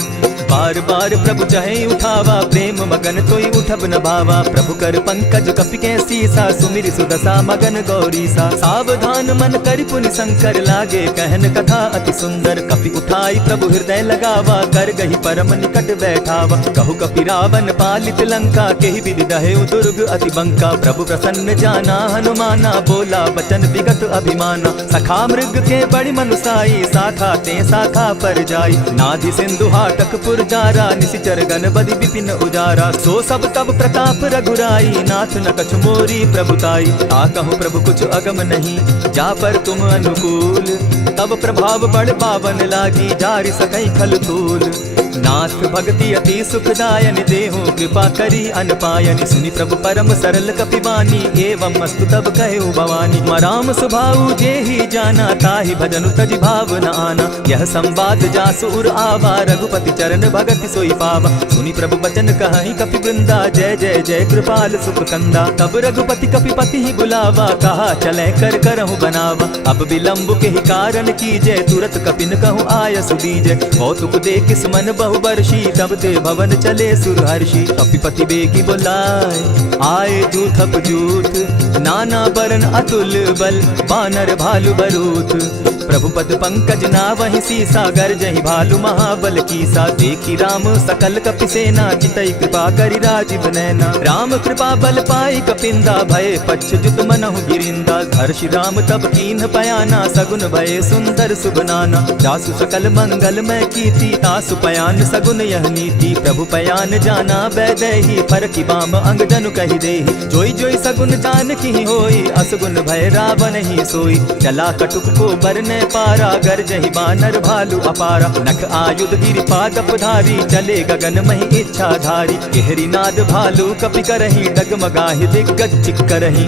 बार बार प्रभु चहे उठावा, प्रेम मगन तोई उठब न भावा। प्रभु कर पंकज कपि के सीसा, सुमिरि सुदशा मगन गौरीसा। सावधान मन करि पुनि शंकर, लागे कहन कथा अति सुंदर। कपि उठाई प्रभु हृदय लगावा, कर गही परम निकट बैठावा। कहु कपि रावण पालित लंका, केहि विधि दहेउ दुर्ग अति बंका। प्रभु प्रसन्न जाना हनुमाना, बोला बचन विगत अभिमाना। सखा मृग के बड़ी मनुसाई, शाखा ते शाखा पर जाई। नाधि सिंधु हाटक पुर जारा, निशिचर गण बदि विपिन उजारा। सो सब तब प्रताप रघुराई, नाथ न कछु मोरी प्रभुताई। आकहु प्रभु कुछ अगम नहीं, जा पर तुम अनुकूल। तब प्रभाव बड़ पावन लागी, जारि सकै खल तूल। नाथ भक्ति अति सुखदायन, देहु कृपा करी अनपायनि। सुनि प्रभु परम सरल कपिवानी, एवं मस्तु तब कहु भवानी। मराम सुभाऊ जेहि जाना, ताहि भजनु तजि भाव न आना। यह संवाद जासु उर आवा, रघुपति चरण भगति सोई पावा। सुनि प्रभु बचन कहहि कपि वृंदा, जय जय जय कृपाल सुख कंदा। तब रघुपति कपिपति ही बुलावा, कहा चले कर करहु बनावा। अब विलंब के ही कारण कीजय, तुरत कपिन कहु आय सुदीजय। कौतुक देख सुमन बहु बरसी, तब ते भवन चले सुरहर्षि। कपिपति बेगी बोलाए, आए जूथप जूथ। नाना बरन अतुल बल, बानर भालु बरूथ। प्रभु पद पंकज नावहि सीसा, गर्जहि भालु महाबल कीसा। देखी राम सकल कपि सेना, जितई कृपा करि राजीव नैना। राम कृपा बल पाई कपिंदा, भय पच्छ जुत मनहु गिरिंदा। हर्षि राम तब कीन्ह पयाना, सगुन भय सुंदर शुभ नाना। जासु सकल मंगल मैं कीर्ति, तासु पयान सगुन यह नीति। प्रभु पयान जाना बैदेही, पर की बाम अंग जनु कहि देहि। जोई जोई सगुन जान की होई, असगुन भय रावण ही सोई। चला कटुक को बरने पारा, गर्जहि बानर भालु अपारा। नख आयुध गिरि पादप धारी, चले गगन महि इच्छा धारी। केहरी नाद भालु कपि करहि, डगमगाहि दिग्गज चिक्करहि।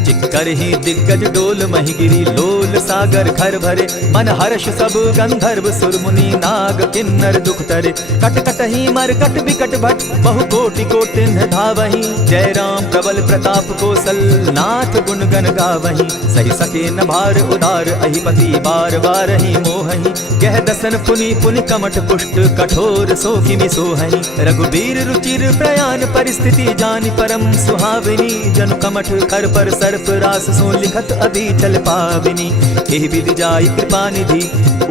चिक्करहि दिग्गज डोल महि गिरी, लोल सागर खर भरे। मन हर्ष सब गंधर्व सुर मुनि, नाग किन्नर दुख तरे। कट कटहि मरकट बिकट भट, बहु कोटि कोटिन्ह धावहि। जय राम प्रबल प्रताप कौशल, नाथ गुण गण गावहि। सहि सके न भार उदार, अहिपति बार बार ही मोहहि। कह दसन पुनि पुनि कमठ पुष्ट, कठोर सो किमि सोहहि। रघुबीर रुचिर प्रयाण परिस्थिति, जानि परम सुहाविनी। जनु कमठ खर पर सर्प रास, सो लिखत अभी चल पाविनी। एहि विधि जाई कृपा निधि,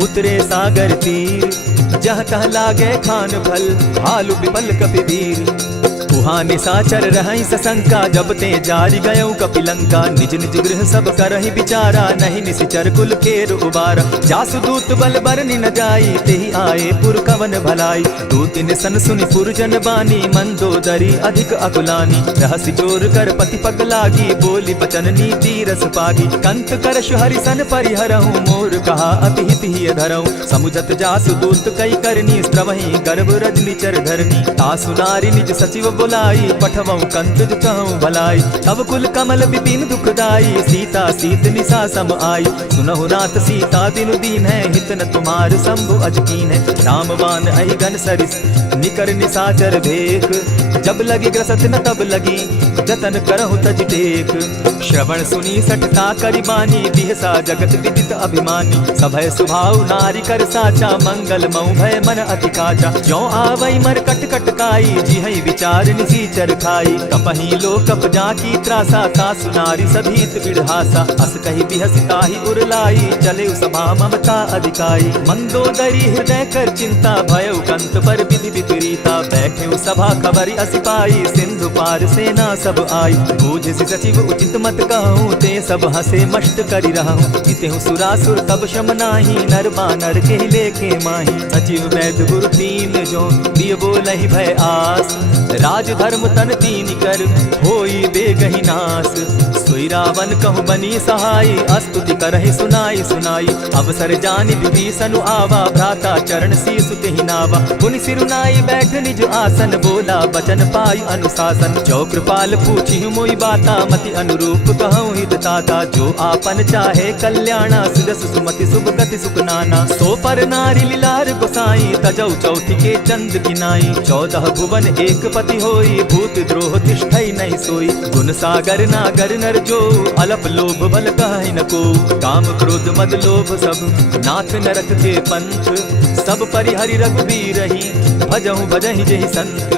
उतरे सागर तीर। जहाँ तह लागे खान फल, भालु विपल कपि वीर। उहाँ निशाचर रहै सशंका, जब ते जारि गयौ कपिलंका। निज निज गृह सब करहि विचारा, नहीं निशिचर कुल केर उबारा। जासु दूत बल बरनि न जाई, तेहि आए पुर कवन भलाई। दूत निसन सुनि पुरजन बानी, मंदोदरी अधिक अकुलानी। रहसि जोर कर पति पग लागी, बोली बचन नीति रस पागी। कंत करश हरिसन परिहरहु, मोर कहा अति हित ही धरहु। समुझत जासु दूत कई करनी, स्त्रवहि गर्भ रजनी चर धरनी। तासु नारी निज सचिव बुलाई, पठवऊ कंत कहूँ भलाई। तब कुल कमल विपिन दुखदाई, सीता सीत निशा सम आई। सुनहु नाथ सीता दिनु दीन है, हित न तुम्हार शंभु अजकीन है। रामवान अहि गण सरिस, निकर निशाचर भेक। जब लगी ग्रसत न तब लगी, जतन करहु तज टेक। श्रवण सुनी सठता करि बानी, बिहसा जगत विदित अभिमानी। सभय सुभाव नारी कर साचा, मंगल मऊ भय मन अति काचा। ज्यों आवई मर कट कट काई, जिहै विचार निसीचर खाई। कपहि लो कप जाकी त्रासा, तासु नारी सभीत बिढ़ासा। अस कहि बिहसि ताहि उरलाई, चले सभा ममता अधिकाई। मंदोदरी हृदय कर चिंता, भयउ कंत पर विधि विपरीता। बैठे सभा खबरि असि पाई, सिंधु पार सेना सब आई। बूझसि सचिव उचित मत कहूँ, ते सब हसे मष्ट करि रहूँ। जितेहु सुरासुर तब शम नाही, नर बानर के लेके माही। सचिव वैद्य गुरु तीन जो, प्रिय बोलहि भय आस। राज धर्म तन तीन कर, होई बेगहि नास। सोई रावण कहु बनी सहाई, स्तुति करहि सुनाई सुनाई। अवसर जानि विभीषण आवा, भ्राता चरण शीस तेहि नावा। पुनि सिरुनाई बैठ निज आसन, बोला बचन पाई अनुशासन। जो कृपाल पूछि मोई बाता, मति अनुरूप कहूँ हित ताता। जो आपन चाहे कल्याणा, सुदस सुमति शुभ गति सुख नाना। सो पर नारी लीलार गोसाई, तजौ चौथि के चंद किनाई। 14 भुवन एक पति होई, भूत द्रोह तिष्ठै नहीं सोई। गुण सागर नागर नर जो, अलप लोभ बल कहै न को। काम क्रोध मद लोभ सब, नाथ नरक के पंथ। सब परिहरि रघुबीरहि, भजहु भजहि जेहि संत।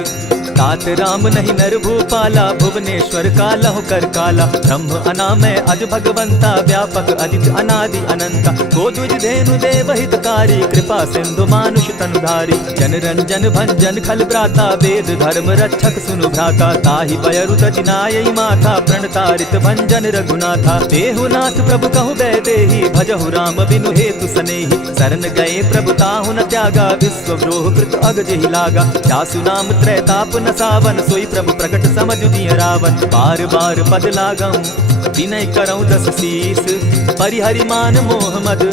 तात राम नहीं नर भूपाला, भुवनेश्वर कालहु कर काला। ब्रह्म अनामय अज भगवंता, व्यापक अजित अनादि अनंता। को द्विज धेनु देव हितकारी, कृपा सिंधु मानुष तनुधारी। जन रंजन भंजन खल भ्राता, वेद धर्म रक्षक सुनु भ्राता। ताहि पयरु तजिनायि माथा, प्रणतारित भंजन रघुनाथा। देहु नाथ प्रभु कहु बैदेही, भजहु राम बिनु हेतु सनेही। शरण गए प्रभु ताहु न त्यागा, विश्वद्रोह कृत अग जेहि लागा। जासु नाम त्रैताप न सावन, सोई प्रभु प्रकट समझ दिए रावण। बार बार पद लागऊं, विनय करऊं दस शीस। परिहरि मान मोह मद,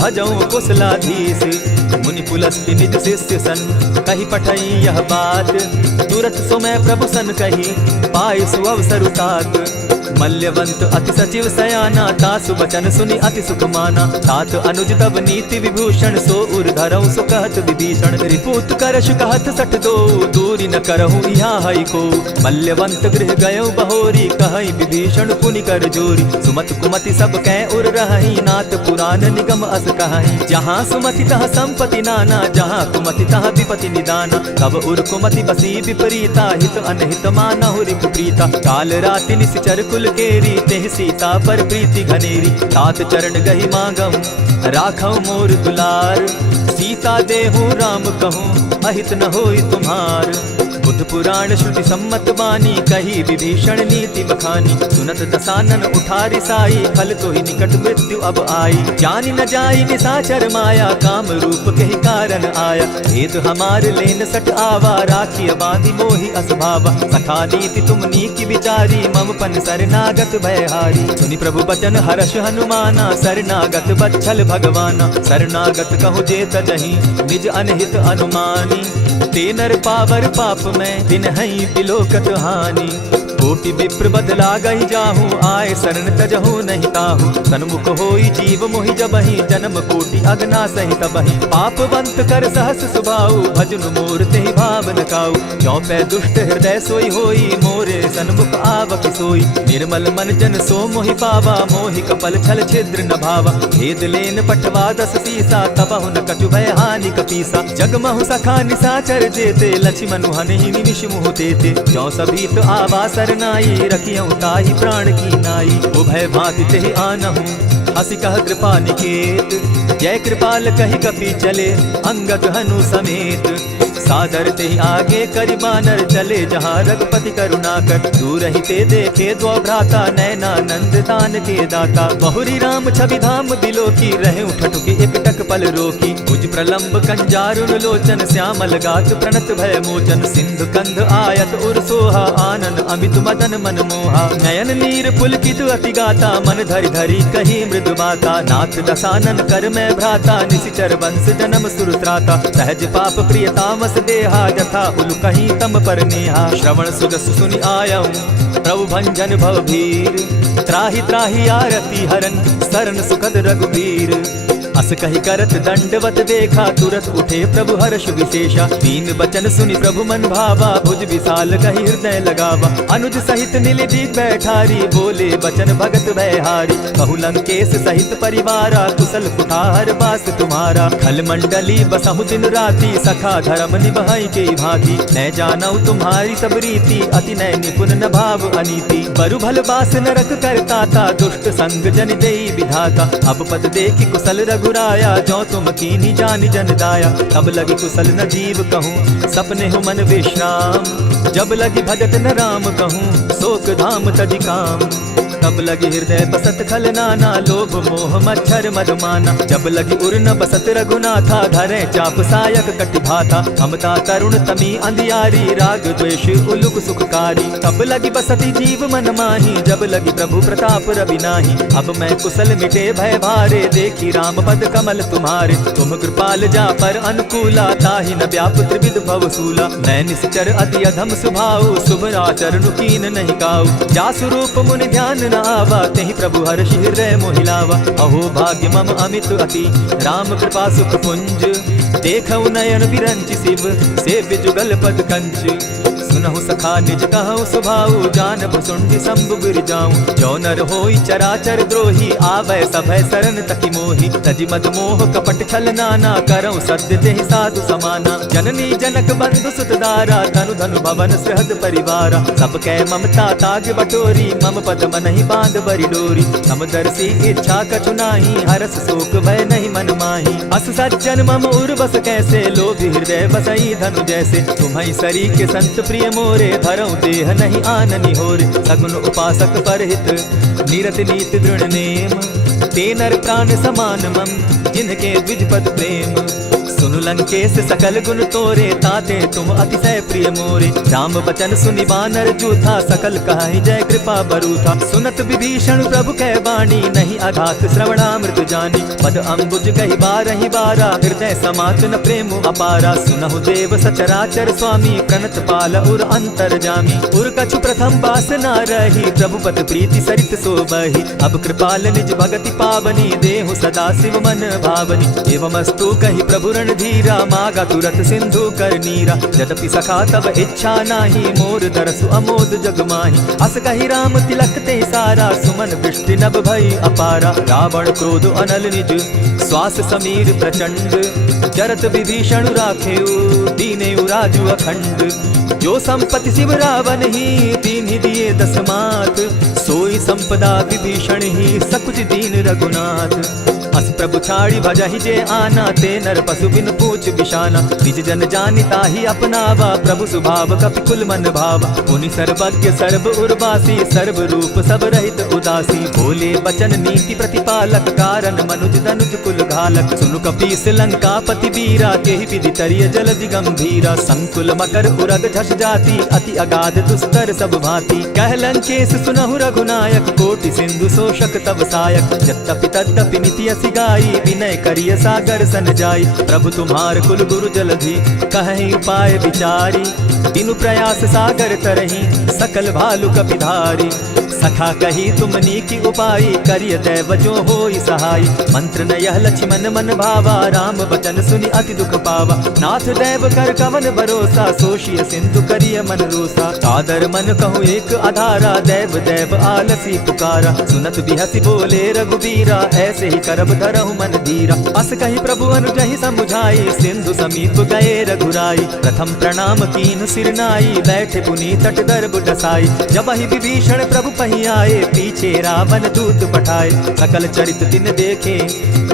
भजऊं कुशलाधीश। मुनि पुलस्ति निज शिष्य सन, कही पठई यह बात। तुरत सो मैं प्रभु सन कही, पाय सुअवसर तात। मल्यवंत अति सचिव सयाना, तासु बचन सुनि अति सुख माना। तात अनुज तब नीति विभूषण, सो उर धरऊ सो कहत विभीषण। रिपुत करश कहत सठ दो, दूरी न करहु यहाँ हई को। मल्यवंत गृह गयो बहोरी, कहई विभीषण पुनि कर जोरी। सुमत कुमति सब कै उर रहई, नाथ पुराण निगम अस कहई। जहाँ सुमति तह संपति नाना, जहाँ कुमति तह विपति निदाना। तब उर कुमति बसी विपरीता, हित अनहित मानहु रिपु प्रीता। काल राति निशिचर कुल कुल केरी, तेह सीता पर प्रीति घनेरी। तात चरण गही मांगम, राखौ मोर दुलार। सीता देहु राम कहूँ, अहित न होई तुम्हार। बुद्ध पुराण श्रुति सम्मत बानी, कही विभीषण नीति बखानी। सुनत दसानन उठारी साई, फल तो ही निकट मृत्यु अब आई। जानी न जाई निशाचर माया, काम रूप के ही कारण आया। भेद हमार लेन सट आवा, राखी बांधी मोहि असभावा। सखा नीति तुम नीति विचारी, मम पन शरणागत भयहारी। सुनि प्रभु बचन हर्ष हनुमाना, शरणागत बच्छल भगवाना। शरणागत कहु जे तजहि, निज अनहित अनुमानी। ते नर पावर पाप में, दिन हई बिलोकत हानि। कोटि विप्र बदला गही जाहू, आए शरण तजहू नहीं ताहू। सन्मुख होई जीव मोहि जबहि, जन्म कोटि अगना सहि तबहि। पापवंत कर सहस सुभाऊ, भजन मोर तेहि भाव न काऊ। चौपै दुष्ट हृदय सोई होई, मोरे सन्मुख आवक सोई। निर्मल मन जन सो मोहि पावा, मोहि कपल छल छिद्र न भावा। भेद लेन पठवा दस सीसा, तबहु न कछु भय हानि कपीसा। जगमहु सखा निशाचर जेते, लक्ष्मण हनहि निमिष मुह तेते। जौ सभीत आवा सरनाई, रखियौ ताहि प्राण की नाई। उभय भांति तेहि आनहु, हसी कह कृपा निकेत। जय कृपाल कहि कपि चले, अंगद हनु समेत। सादर तेहि आगे करि बानर, चले जहाँ रघुपति करुणाकर। दूर ही ते देखे द्वौ भ्राता, नयनानंद दान के दाता। बहुरी राम छवि धाम बिलोकी, रहे ठठुके एक टक पल रोकी। भुज प्रलंब कंजारुन लोचन, श्यामल गात प्रणत भय मोचन। सिंधु कंध आयत उर सोहा, आनन अमित मदन मन मोहा। नयन नीर पुलकित अति गाता, मन धरि धरि कही मृदु बाता। नाथ दसानन कर मैं भ्राता, निशिचर वंश जन्म सुरत्राता। सहज पाप प्रिय तामस देहा, जथा उल कहीं तम पर नेहा। श्रवण सुजस सुनि आयऊ, प्रभु भंजन भव भीर। त्राहि त्राहि आरती हरन, शरण सुखद रघुबीर। अस कहि करत दंडवत देखा, तुरत उठे प्रभु हर्ष विशेषा। दीन बचन सुनि प्रभु मन भावा, भुज विशाल कहि हृदय लगावा। अनुज सहित नीलजी बैठारी, बोले बचन भगत भयहारी। कहु लंकेश सहित परिवारा, कुशल कुठार बास तुम्हारा। खल मंडली बसहु दिन राति, सखा धर्म निभाई के भांति। न जानौ तुम्हारी सब रीति, अति नय निपुण न भाव अनीति। बरु भल बास नरक करताता, दुष्ट संग जन देई विधाता। अब पद देखि कुशल रघुराया, जो तुम कीनी जानि जन दाया। तब लगी कुशल न जीव कहूँ, सपने हो मन विश्राम। जब लगी भजत न राम कहूँ, शोक धाम तजि काम। तब लगी हृदय बसत खल नाना, लोभ मोह मच्छर मधुमाना। जब लगी उर न बसत रघुनाथा, धरे चाप सायक कटि भाता। ममता तरुण तमी अंधियारी, राग द्वेष उलुक सुखकारी। तब लगी बसती जीव मन माही, जब लगी प्रभु प्रताप रवि नाही। अब मैं कुशल मिटे भय भारे, देखी राम पद कमल तुम्हारे। तुम कृपाल जा पर अनुकूला, ताहि न व्याप त्रिविध भवसूला। मैं निश्चर अति अधम स्वभाव, शुभ आचरण कीन नहीं काऊ। जासु रूप मुनि ध्यान न आवा, तेहि प्रभु हर्षि हृदय मोहिलावा। अहो भाग्य मम अमित अति, राम कृपा सुख पुंज। देखौ नयन बिरंचि शिव, सेव्य जुगल पद कंच। सुनहु सखा निज कहु सुभाऊ, जानब सुंडि शंभु गिर जाऊं। जो नर होई चराचर द्रोही, आवै सभय शरण तकि मोहि। तजि मद मोह कपट छल नाना, करौ सत्य तेहि साधु समाना। जननी जनक बंधु सुत दारा, धनु धनु भवन सृहद परिवारा। सब कै ममता ताग बटोरी, मम पद मनहि बांध बरि डोरी। समदर्शी इच्छा कछु नाही, हरस शोक भय नहीं मन माही। अस सज्जन मम उर्वस कैसे, लोभी हृदय बसई धनु जैसे। तुम्हि सरी के संत प्रिय मोरे, धरौ देह नहीं आननि होरे। सगुन उपासक परहित, निरत नीति दृढ़ नेम। ते नर प्राण समान मम, जिनके द्विज पद प्रेम। सुनु लंकेश सकल गुण तोरे, ताते तुम अतिशय प्रिय मोरे। राम बचन सुनि बानर जूथा, सकल कहाहि जय कृपा बरूथा। सुनत विभीषण प्रभु कै बाणी, नहीं अघात श्रवणामृत जानी। पद अम्बुज कहि बारहि बारा, हृदय समात न प्रेम अपारा। सुनहु देव सचराचर स्वामी, प्रणत पाल उर अंतर जामी। उर कछु प्रथम बास न रही, प्रभु पद प्रीति सरित सोबहि। अब कृपाल निज भगति पावनी, देहु सदा शिव मन भावनी। एवमस्तु कहि प्रभु धीरा, मागा तुरत सिंधु कर नीरा। यद्यपि सखा तब इच्छा नाही, मोर दरसु अमोद जग माही। अस कहि राम तिलक ते सारा, सुमन वृष्टि नभ भई अपारा। रावण क्रोध अनल निज, श्वास समीर प्रचंड। जरत विभीषण राखेउ, दीनेउ राजु अखंड। जो संपत्ति शिव रावण ही, दीन्हि दिए दस मात। सोई संपदा विभीषण ही सकुच दीन रघुनाथ। अस प्रभु छाड़ी भजहि जे आना, ते नर पशु बिन पूछ बिशाना। निज जन जानिता ही अपनावा, प्रभु स्वभाव कपि कुल मन भावा। मुनि सर्वज्ञ सर्व उर्वासी, सर्व रूप सब रहित उदासी। बोले बचन नीति प्रतिपालक, कारण मनुज तनुज कुल घालक। सुनु कपीस लंकापति बीरा, तेहि विधि तरिय जलधि गंभीरा। संकुल मकर उरग झष जाति, अति अगाध दुस्तर सब भांति। कह लंकेश सुनहु रघुनायक, कोटि सिंधु शोषक तब सायक। यद्यपि तद्यपि निति असि गाई, विनय करिय सागर सन जाई। प्रभु तुम्हार कुल गुरु जलधि, कहीं उपाय विचारी। बिनु प्रयास सागर तरही, सकल भालु कपिधारी। सखा कही तुमनी की उपाय, करिय दैव जो होई सहाय। मंत्र न यह लक्ष्मण मन भावा, राम बचन सुनि अति दुख पावा। नाथ दैव कर कवन भरोसा, सोषिय सिंधु करिय मन रोसा। सादर मन कहूँ एक आधारा, दैव दैव आलसी पुकारा। सुनत बिहसी बोले रघुबीरा, ऐसे ही करब धरहु मन धीरा। अस कही प्रभु अनुजहि समुझाई, सिंधु समीप गए रघुराई। प्रथम प्रणाम कीन सिर नाई, बैठे पुनि तट गर्भ डसाई। जब ही विभीषण प्रभु पही आए, पीछे रावण दूत पठाए। सकल चरित दिन देखे,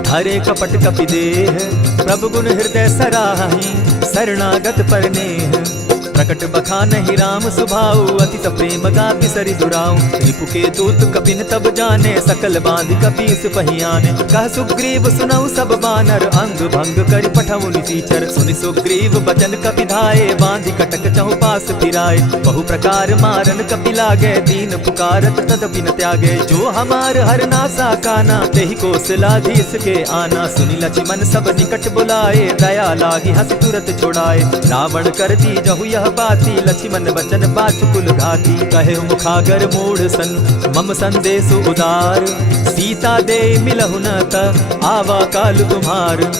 हरे कपट कपि देह। प्रभु गुण हृदय सराहि, शरणागत पर नेह। प्रकट बखानहि राम सुभाऊ, अति प्रेम गा बिसरि दुराऊ। रिपु के दूत कपिन तब जाने, सकल बांधि कपीस पहियाने। कह सुग्रीव सुनऊ सब बानर, अंग भंग करि पठऊ निसीचर। सुनि सुग्रीव बचन कपि धाये, बांधि कटक चहु पास फिराए। बहु प्रकार मारन कपि लागे, दीन पुकारत तदपि न त्यागे। जो हमार हर नासा काना, तेहि कौशलाधीश के आना। सुनि लक्ष्मण सब निकट बुलाए, दया लागी हंस तुरत छुड़ाए। रावण कर दी जहु यह बाती, लक्ष्मण बचन बाचुकुल घाती। कहे मुखागर मूढ़ सन, मम संदेश उदार। सीता दे मिलहु न त, आवा काल तुम्हार।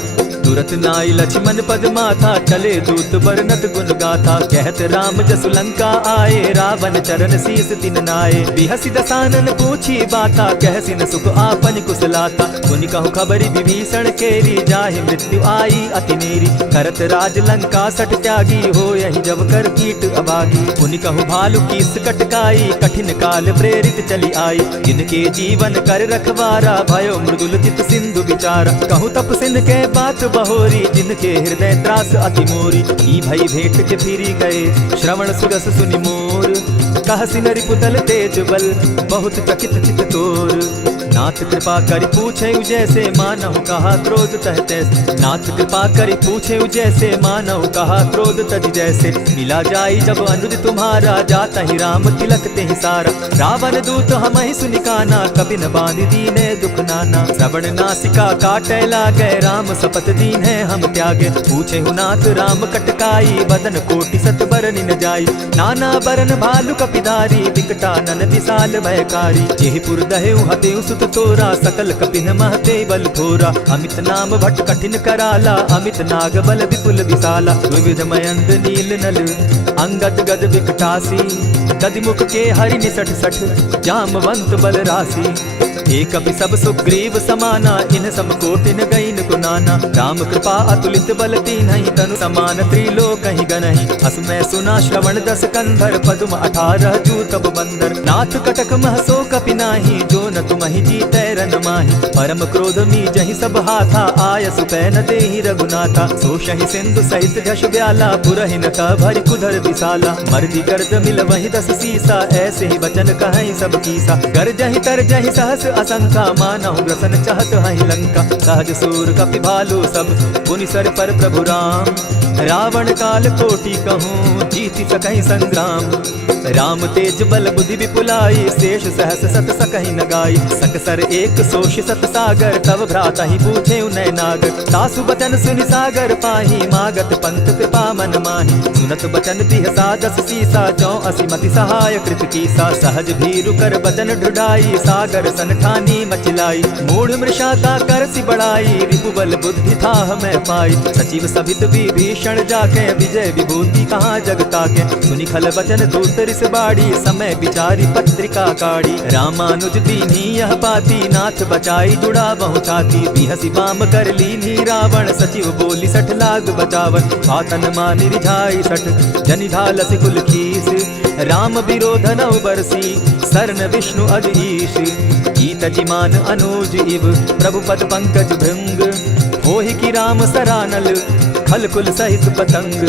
तुरत नाई लक्ष्मण पद माथा, चले दूत बरनत गुण गाथा। कहत राम जसु लंका आए, रावण चरण शीस तिन नाये। बिहसि दसानन पूछी बाता, कहसि न सुख आपन कुशलाता। सुनि कहु खबरि विभीषण केरी, जाहि मृत्यु आई अति नेरी। करत राज लंका सठ त्यागी, हो यही जब कर कीट अभागी। सुनि कहु भालु कीस कटकाई, कठिन काल प्रेरित चली आई। जिनके जीवन कर रखवारा, भयो मृदुल चित सिंधु विचारा। कहु तप सिंध के बात बहोरी, जिनके हृदय त्रास अति मोरी। ई भई भेंट के फिरी गए, श्रवण सुरस सुनि मोर। कहसि न रिपुदल तेज बल, बहुत चकित चित तोर। नाथ कृपा करि पूछे जैसे, मानहु कहा क्रोध तह तैसे। नाथ कृपा करि पूछे जैसे, मानहु कहा क्रोध तज जैसे। मिला जाई जब अनुज तुम्हारा, जाता ही राम तिलक ते सारा। रावण दूत हम ही सुनि काना, कपि न बांधि दीने दुख नाना। श्रवण नासिका काटे लागे, राम सपत दीन है हम त्यागे। पूछे हु नाथ राम कटकाई, बदन कोटि सत बरनि न जाई। नाना बरन भालु कपिधारी, विकटानन विशाल भयकारी। जेहिपुर दहेउ हतेउ सुत तोरा, सकल कपिन महते बल थोरा। अमित नाम भट कठिन कराला, अमित नाग बल विपुल विशाला। विविध मयंद नील नल, अंगद गद विकटासी। गदिमुख के हरि निसठ सठ, जामवंत बल राशि। एक कपि सब सुग्रीव समाना, इन सम कोटिन गईन गुनाना। राम कृपा अतुलित बल तीन्हि, तनु समान त्रिलोक ही गनहि। अस मैं सुना श्रवण दस कंधर, पद्म 18 जू तब बंदर। नाथ कटक महसो कपि नाही, जो न तुमहि जीतै रन माहि। परम क्रोध मीजहि सब हाथा, आयसु पै न देहि रघुनाथा। सोषहि सिंधु सहित झष ब्याला, पुरहिन का भरि कुधर विशाला। मर्दि गर्द मिल वहि 10 सीसा, ऐसे ही वचन कहहि सब कीसा। गर्जहि तरजहि सहस असंका, मानहु ग्रसन चाहत हहि लंका। सहज सूर कपि भालु सब, पुनि सर पर प्रभु राम। रावण काल कोटि कहूँ, जीति सकहि संग्राम। राम तेज बल बुद्धि विपुलाई, शेष सहस सत सकहि न गाई। सकसर एक सोष सत सागर, तब भ्राता ही पूछे उनय नागर। सासु बचन सुनि सागर पाही, मागत पंथ कृपा मन माही। सुनत बचन बिहसा 10 सीसा, 84 मति सहाय कृत कीसा। सहज भीरु कर बचन ढुढ़ाई, सागर सन ठानी मचिलाई। मूढ़ मृषा का करसि बढ़ाई, रिपुबल बुद्धि था मैं पाई। सचिव सभित विभीषण जाके, विजय विभूति कहाँ जगता के। सुनि खल बचन दूत रिस बाड़ी, समय विचारी पत्रिका काढ़ी। रामानुज दीनी यह पाती, नाथ बचाई जुड़ा बहु छाती। बिहसी बाम कर लीनी रावण, सचिव बोली 60 लाग बचावन। आतन मानि रिझाई 60, जनि ढालसि कुल खीस। राम विरोध नौ बरसी शरण विष्णु अधीश ईत जिमान अनुज इव प्रभु पद पंकज भृंग होहि की राम सरानल खल कुल सहित पतंग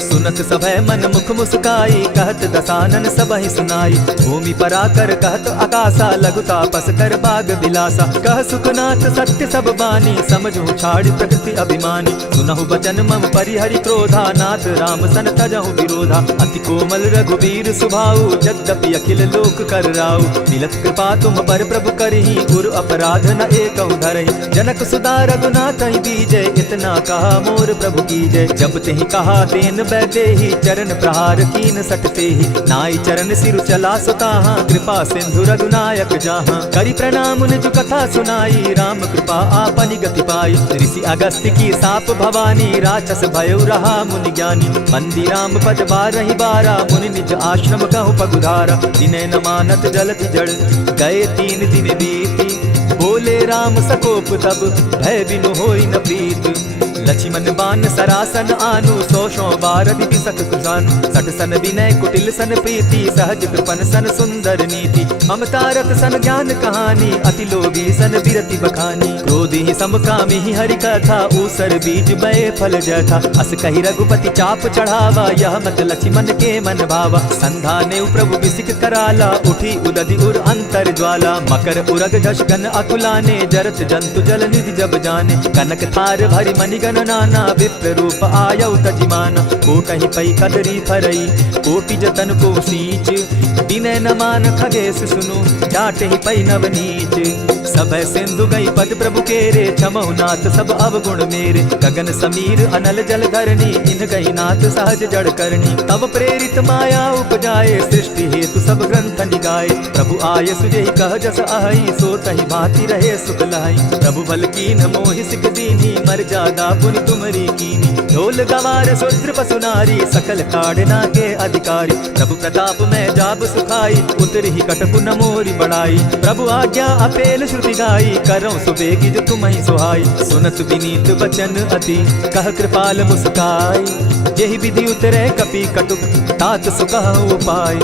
सुनत सभय मन मुख मुस्काई कहत दसानन सबहि सुनाई भूमि पराकर कहत आकाशा लघु तापस कर बाग बिलासा कह सुखनाथ सत्य सब बानी समझू छाड़ प्रकृति अभिमानी सुनहु बचन मम परिहरि क्रोधा नाथ राम सन तजहु विरोधा अति कोमल रघुबीर सुभाऊ जद्यपि अखिल लोक कर राउ मिलत कृपा तुम पर प्रभु करही गुरु अपराध न एकहु धरहि जनक सुता रघुनाथ दीजय इतना कहा मोर प्रभु की जय जब तेहि कहा तेन बैठे ही चरण प्रहार कीन सटते ही नाई चरण सिरु चला सुताहा कृपा सिंधु रघुनायक जहाँ करि प्रणाम निज कथा सुनाई राम कृपा आपनि गति पाई ऋषि अगस्त्य की साप भवानी राक्षस भयो रहा मुनि ज्ञानी बंदी राम पद बारहि बारा मुनि निज आश्रम कहु पगुधारा दिने न मानत जलति जड़ गए 3 दिन बीती बोले राम सकोप तब भय बिनु होई न प्रीत लक्ष्मण बान सरासन आनु 100 बार दिति सत कुसान सठ सन विनय कुटिल सन प्रीति सहज कृपन सन सुंदर नीति ममता रत सन ज्ञान कहानी अति लोभी सन बिरति बखानी क्रोधी समकामी हरि कथा ऊसर बीज बय फल जथा अस कही रघुपति चाप चढ़ावा यह मत लक्ष्मण के मन भावा संधाने प्रभु बिसिक कराला उठी उदधि उर अंतर ज्वाला मकर उरग झषगन अकुलाने जरत जंतु जल निधि जब जाने कनक थार भरी मणिगण नाना विप्र रूप आयौ तजिमाना कोटहि पै कदरी फरई कोटि जतन को सींच विनय न मान खगेश सुनु जाटहि पै नवनीच सभय सिंधु गई पद प्रभु केरे छमहु नाथ सब अवगुण मेरे गगन समीर अनल जल धरणी इन गई नाथ सहज जड़ करनी तब प्रेरित माया उपजाए सृष्टि हेतु सब ग्रंथ निगाए प्रभु आय सुजहि कह जस अहई सो तहि भांति रहे सुख लहई प्रभु बल कीन मोहि सिख दीनी मर जादा पुनि तुमरी कीनी ढोल गवार शूद्र पसु नारी सकल ताड़ना के अधिकारी प्रभु प्रताप में जाब सुखाई उतरि ही कटपु न मोरी बढ़ाई प्रभु आज्ञा अपेल श्रुति गाई करौ सुबेगी जो तुम्हि सुहाई सुनत विनीत वचन अति कह कृपाल मुस्काई जेहि विधि उतरे कपि कटुक तात सुकह उपाय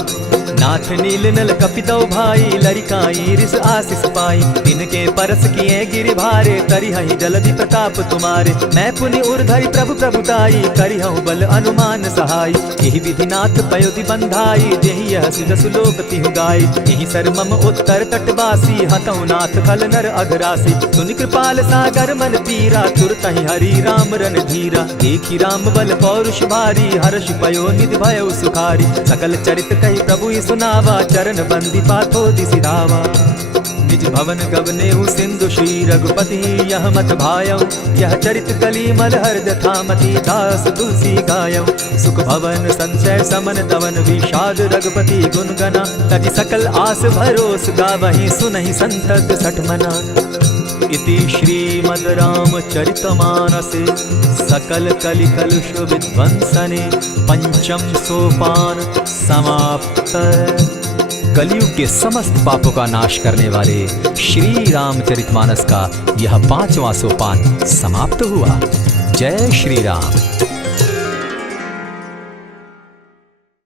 नाथ नील नल कपितौ भाई लरिकाई रिस आशीष पाई तिनके परस किए गिरि भारे तरिहहि जलधि प्रताप तुम्हारे मैं पुनि उर्धरि प्रभु प्रभुताई करिहु बल अनुमान सहाय एहि विधि नाथ पयोधि बंधाई जेहि यह सुजसु लोक तिहु गाई एहि सर मम उत्तर तटवासी हतौ नाथ खल नर अघरासी सुनि कृपाल सागर मन पीरा तुरतहि हरि राम रन धीरा देखि राम बल पौरुष भारी हर्ष पयो निधि भयो सुखारी सकल चरित कहि प्रभु सुनावा चरण बंदी पाथो दिसि धावा निज भवन गवनेहु सिंधु श्री रघुपति यह मत भायौ यह चरित कली मल हर्द थामति दास तुलसी गायौ सुख भवन संचय समन दवन विषाद रघुपति गुण गना तजि सकल आस भरोस गावहि सुनहि संतत सठ मना इति श्रीमद् रामचरितमानसे सकल कलि कलुष विध्वंसने पंचम सोपान समाप्त। कलयुग के समस्त पापों का नाश करने वाले श्री रामचरितमानस का यह 5वां सोपान समाप्त हुआ। जय श्री राम।